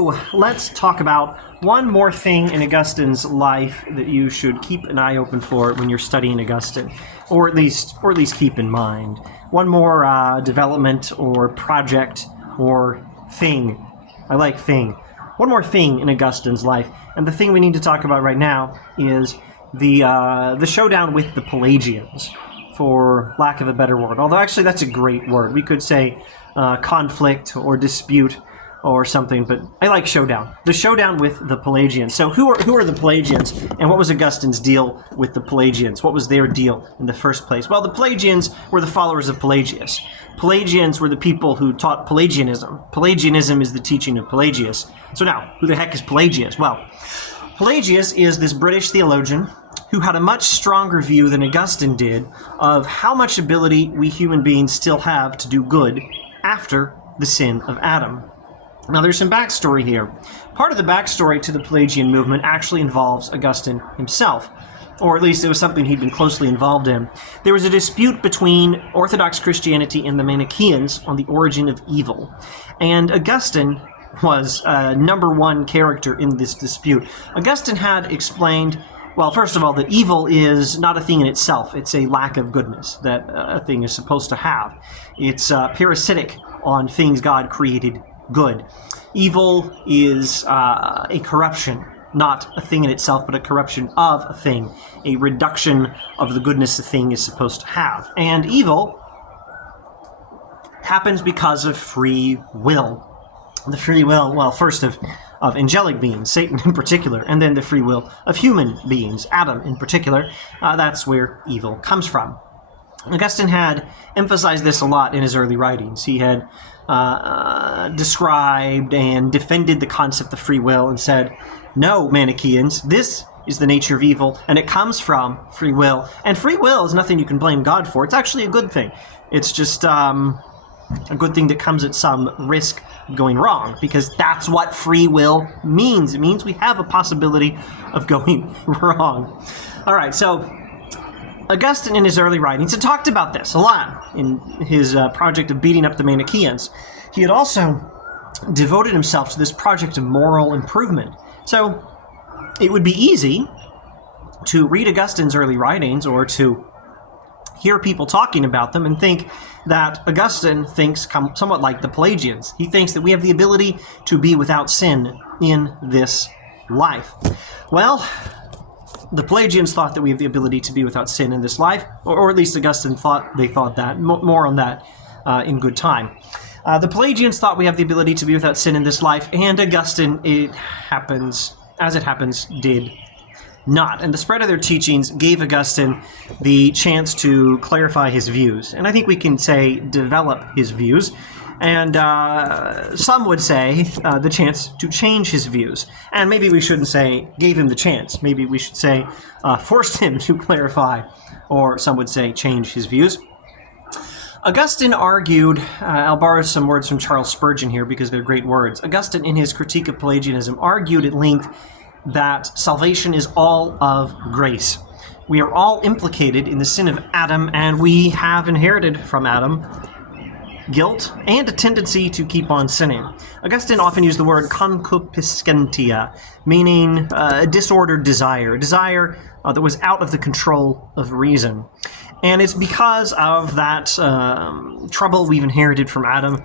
So let's talk about one more thing in Augustine's life that you should keep an eye open for when you're studying Augustine, or at least keep in mind. One more development or project or thing. I like thing. One more thing in Augustine's life, and the thing we need to talk about right now is the showdown with the Pelagians, for lack of a better word. Although actually that's a great word. We could say conflict or dispute or something, but I like showdown. The showdown with the Pelagians. So who are the Pelagians, and what was Augustine's deal with the Pelagians? What was their deal in the first place? Well, the Pelagians were the followers of Pelagius. Pelagians were the people who taught Pelagianism. Pelagianism is the teaching of Pelagius. So now, who the heck is Pelagius? Well, Pelagius is this British theologian who had a much stronger view than Augustine did of how much ability we human beings still have to do good after the sin of Adam. Now, there's some backstory here. Part of the backstory to the Pelagian movement actually involves Augustine himself, or at least it was something he'd been closely involved in. There was a dispute between Orthodox Christianity and the Manichaeans on the origin of evil, and Augustine was number one character in this dispute. Augustine had explained, well, first of all, that evil is not a thing in itself. It's a lack of goodness that a thing is supposed to have. It's parasitic on things God created good. Evil is a corruption, not a thing in itself, but a corruption of a thing, a reduction of the goodness a thing is supposed to have. And evil happens because of free will. The free will, well, first of angelic beings, Satan in particular, and then the free will of human beings, Adam in particular. That's where evil comes from. Augustine had emphasized this a lot in his early writings. He had described and defended the concept of free will and said, no, Manichaeans, this is the nature of evil, and it comes from free will. And free will is nothing you can blame God for. It's actually a good thing. It's just a good thing that comes at some risk of going wrong, because that's what free will means. It means we have a possibility of going wrong. All right, so Augustine in his early writings had talked about this a lot in his project of beating up the Manichaeans. He had also devoted himself to this project of moral improvement. So it would be easy to read Augustine's early writings or to hear people talking about them and think that Augustine thinks somewhat like the Pelagians. He thinks that we have the ability to be without sin in this life. Well, the Pelagians thought that we have the ability to be without sin in this life, or at least Augustine thought that. More on that in good time. The Pelagians thought we have the ability to be without sin in this life, and Augustine, as it happens, did not. And the spread of their teachings gave Augustine the chance to clarify his views, and I think we can say develop his views. And some would say the chance to change his views. And maybe we shouldn't say gave him the chance. Maybe we should say forced him to clarify, or some would say change his views. Augustine argued, I'll borrow some words from Charles Spurgeon here because they're great words. Augustine, in his critique of Pelagianism, argued at length that salvation is all of grace. We are all implicated in the sin of Adam, and we have inherited from Adam guilt and a tendency to keep on sinning. Augustine often used the word concupiscentia, meaning a disordered desire, a desire that was out of the control of reason. And it's because of that trouble we've inherited from Adam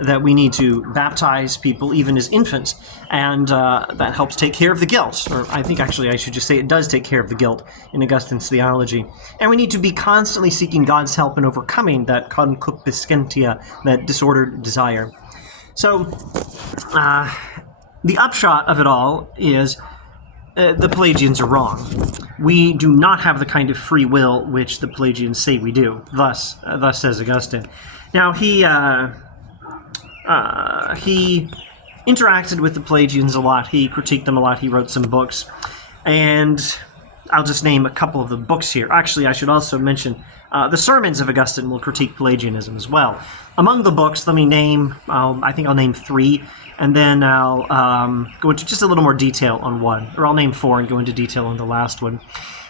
that we need to baptize people even as infants, and that helps take care of the guilt. Or I think actually I should just say it does take care of the guilt in Augustine's theology. And we need to be constantly seeking God's help in overcoming that concupiscentia, that disordered desire. So the upshot of it all is the Pelagians are wrong. We do not have the kind of free will which the Pelagians say we do. Thus says Augustine. Now he interacted with the Pelagians a lot. He critiqued them a lot. He wrote some books. And I'll just name a couple of the books here. Actually, I should also mention the sermons of Augustine will critique Pelagianism as well. Among the books, let me name, I think I'll name 3, and then I'll go into just a little more detail on one. Or I'll name 4 and go into detail on the last one.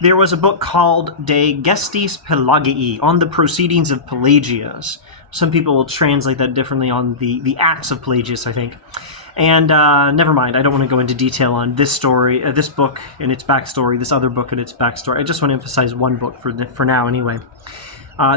There was a book called De Gestis Pelagii, on the proceedings of Pelagius. Some people will translate that differently, on the acts of Pelagius, I think. And never mind, I don't want to go into detail on this story, this book and its backstory, this other book and its backstory. I just want to emphasize one book for now anyway.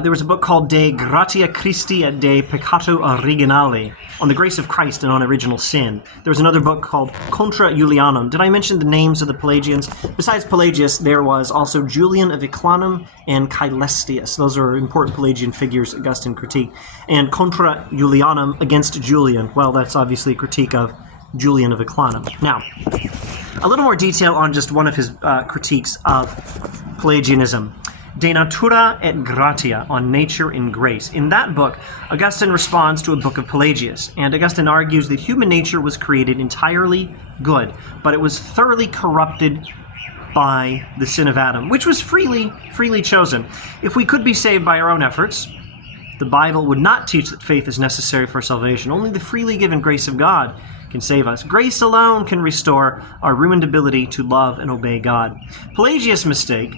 There was a book called De Gratia Christi et de Peccato Originale, on the grace of Christ and on original sin. There was another book called Contra Julianum. Did I mention the names of the Pelagians? Besides Pelagius, there was also Julian of Eclanum and Caelestius. Those are important Pelagian figures Augustine critique. And Contra Julianum, against Julian. Well, that's obviously a critique of Julian of Eclanum. Now, a little more detail on just one of his critiques of Pelagianism. De Natura et Gratia, on Nature and Grace. In that book, Augustine responds to a book of Pelagius, and Augustine argues that human nature was created entirely good, but it was thoroughly corrupted by the sin of Adam, which was freely chosen. If we could be saved by our own efforts, the Bible would not teach that faith is necessary for salvation. Only the freely given grace of God can save us. Grace alone can restore our ruined ability to love and obey God. Pelagius' mistake,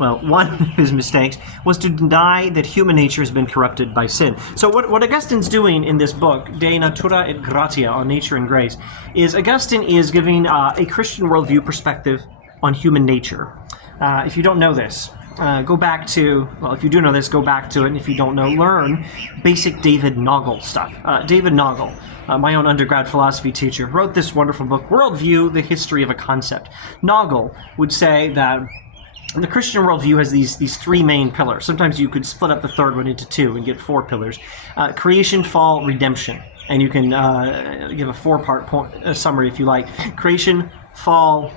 well, one of his mistakes, was to deny that human nature has been corrupted by sin. So what Augustine's doing in this book, De Natura et Gratia, on Nature and Grace, is Augustine is giving a Christian worldview perspective on human nature. If you don't know this, go back to, well, if you do know this, go back to it, and if you don't know, learn basic David Nagel stuff. David Nagel, my own undergrad philosophy teacher, wrote this wonderful book, Worldview, The History of a Concept. Nagel would say that the Christian worldview has these three main pillars. Sometimes you could split up the third one into two and get four pillars. Creation, fall, redemption. And you can give a four-part summary if you like. Creation, fall,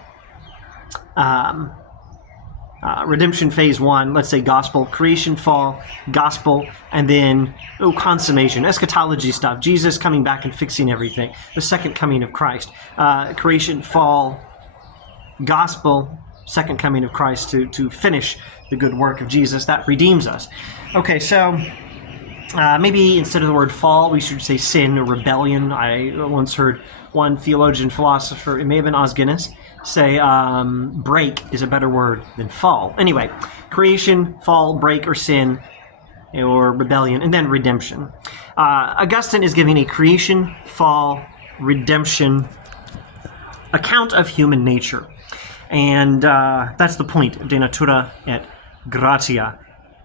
redemption phase one, let's say gospel. Creation, fall, gospel, and then consummation, eschatology stuff. Jesus coming back and fixing everything. The second coming of Christ. Creation, fall, gospel, second coming of Christ to finish the good work of Jesus that redeems us. Okay, so maybe instead of the word fall, we should say sin or rebellion. I once heard one theologian philosopher, it may have been Augustine, say break is a better word than fall. Anyway, creation, fall, break, or sin, or rebellion, and then redemption. Augustine is giving a creation, fall, redemption account of human nature. And that's the point of De Natura et Gratia.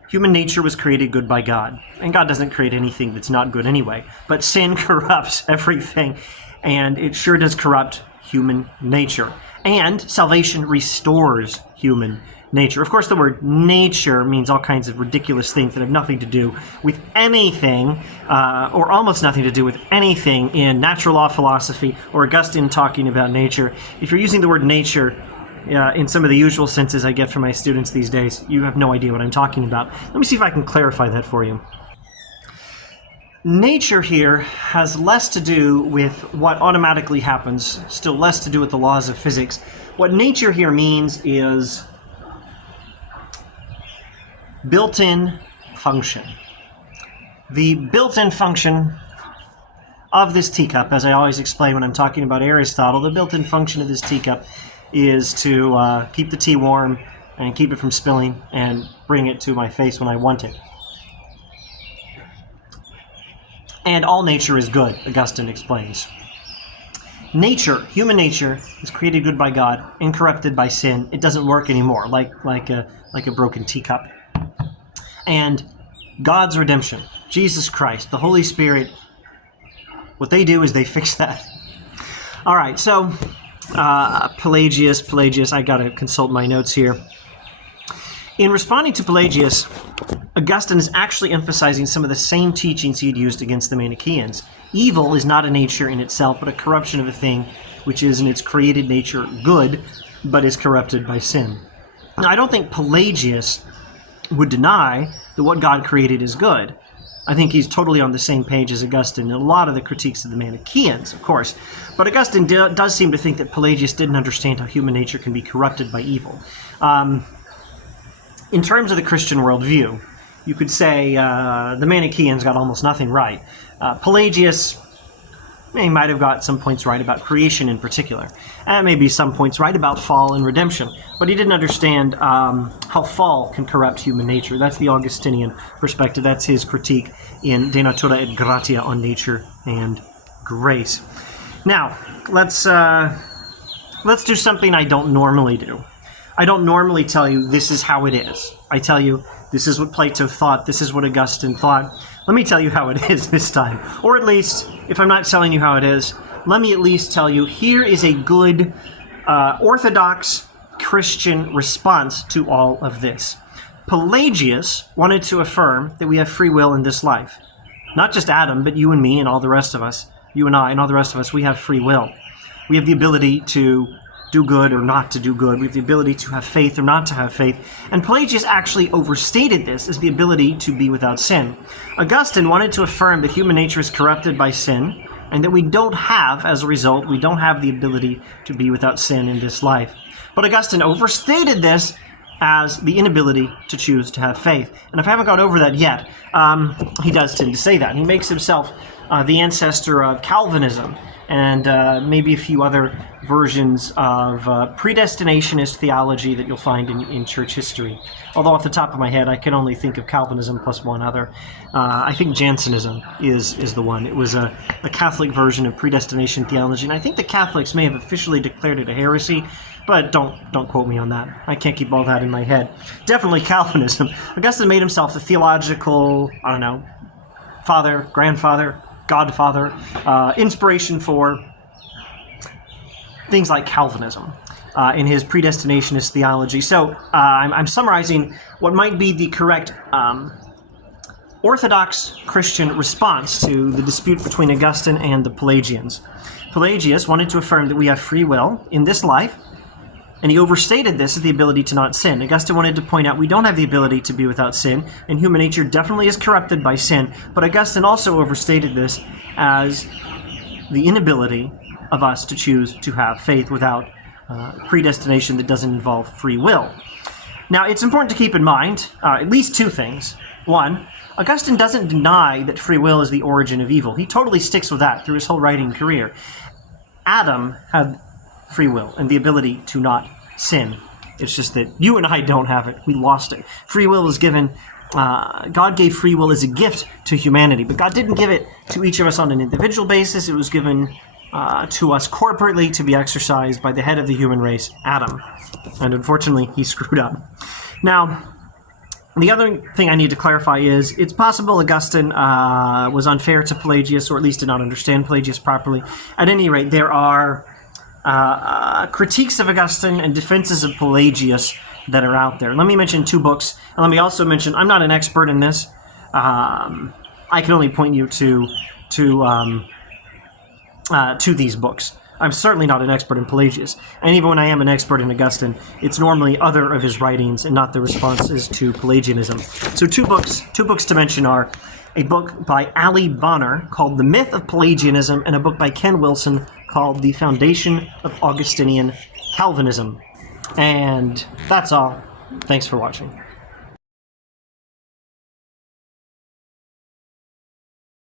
Human nature was created good by God, and God doesn't create anything that's not good anyway. But sin corrupts everything, and it sure does corrupt human nature. And salvation restores human nature. Of course, the word nature means all kinds of ridiculous things that have nothing to do with anything, or almost nothing to do with anything in natural law philosophy or Augustine talking about nature. If you're using the word nature in some of the usual senses I get from my students these days, you have no idea what I'm talking about. Let me see if I can clarify that for you. Nature here has less to do with what automatically happens, still less to do with the laws of physics. What nature here means is built-in function. The built-in function of this teacup, as I always explain when I'm talking about Aristotle, the built-in function of this teacup is to keep the tea warm and keep it from spilling and bring it to my face when I want it. And all nature is good, Augustine explains. Nature, human nature, is created good by God and corrupted by sin. It doesn't work anymore, like a broken teacup. And God's redemption, Jesus Christ, the Holy Spirit, what they do is they fix that. All right, so Pelagius, I gotta consult my notes here. In responding to Pelagius, Augustine is actually emphasizing some of the same teachings he'd used against the Manichaeans. Evil is not a nature in itself, but a corruption of a thing which is in its created nature good, but is corrupted by sin. Now, I don't think Pelagius would deny that what God created is good. I think he's totally on the same page as Augustine in a lot of the critiques of the Manichaeans, of course. But Augustine does seem to think that Pelagius didn't understand how human nature can be corrupted by evil. In terms of the Christian worldview, you could say the Manichaeans got almost nothing right. Pelagius, he might have got some points right about creation in particular, and maybe some points right about fall and redemption, but he didn't understand how fall can corrupt human nature. That's the Augustinian perspective. That's his critique in De Natura et Gratia, on nature and grace. Now, let's do something I don't normally do. I don't normally tell you this is how it is. I tell you this is what Plato thought, this is what Augustine thought. Let me tell you how it is this time. Or at least, if I'm not telling you how it is, let me at least tell you here is a good orthodox Christian response to all of this. Pelagius wanted to affirm that we have free will in this life. Not just Adam, but you and me and all the rest of us. You and I and all the rest of us, we have free will. We have the ability to do good or not to do good. We have the ability to have faith or not to have faith. And Pelagius actually overstated this as the ability to be without sin. Augustine wanted to affirm that human nature is corrupted by sin, and that we don't have, as a result, we don't have the ability to be without sin in this life. But Augustine overstated this as the inability to choose to have faith. And if I haven't got over that yet, he does tend to say that. He makes himself the ancestor of Calvinism, and maybe a few other versions of predestinationist theology that you'll find in church history. Although off the top of my head, I can only think of Calvinism plus one other. I think Jansenism is the one. It was a Catholic version of predestination theology, and I think the Catholics may have officially declared it a heresy, but don't quote me on that. I can't keep all that in my head. Definitely Calvinism. Augustine made himself the theological, I don't know, father, grandfather, godfather, inspiration for things like Calvinism in his predestinationist theology. So I'm summarizing what might be the correct Orthodox Christian response to the dispute between Augustine and the Pelagians. Pelagius wanted to affirm that we have free will in this life, and he overstated this as the ability to not sin. Augustine wanted to point out we don't have the ability to be without sin, and human nature definitely is corrupted by sin. But Augustine also overstated this as the inability of us to choose to have faith without predestination that doesn't involve free will. Now, it's important to keep in mind at least two things. One, Augustine doesn't deny that free will is the origin of evil. He totally sticks with that through his whole writing career. Adam had free will and the ability to not sin. It's just that you and I don't have it. We lost it. Free will was given, God gave free will as a gift to humanity, but God didn't give it to each of us on an individual basis. It was given to us corporately to be exercised by the head of the human race, Adam. And unfortunately, he screwed up. Now, the other thing I need to clarify is it's possible Augustine was unfair to Pelagius, or at least did not understand Pelagius properly. At any rate, there are critiques of Augustine and defenses of Pelagius that are out there. Let me mention two books, and let me also mention I'm not an expert in this. I can only point you to these books. I'm certainly not an expert in Pelagius, and even when I am an expert in Augustine, it's normally other of his writings and not the responses to Pelagianism. So two books to mention are a book by Ali Bonner called The Myth of Pelagianism, and a book by Ken Wilson called The Foundation of Augustinian Calvinism. And that's all. Thanks for watching.